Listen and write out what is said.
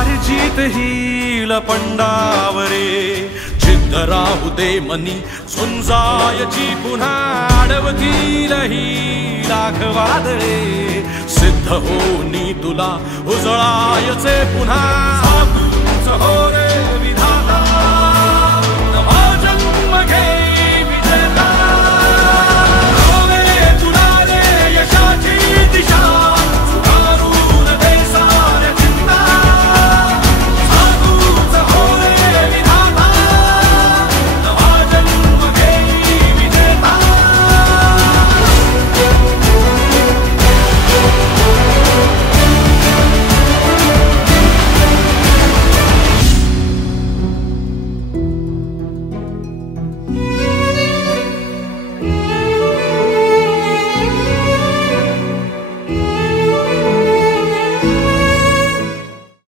हार जीत हील पंडावरे जिद्द राहू दे मनी झुंजायची पुन्हा अडवतील ही लाख वादळे सिद्ध होनी तुला उजळायचे पुन्हा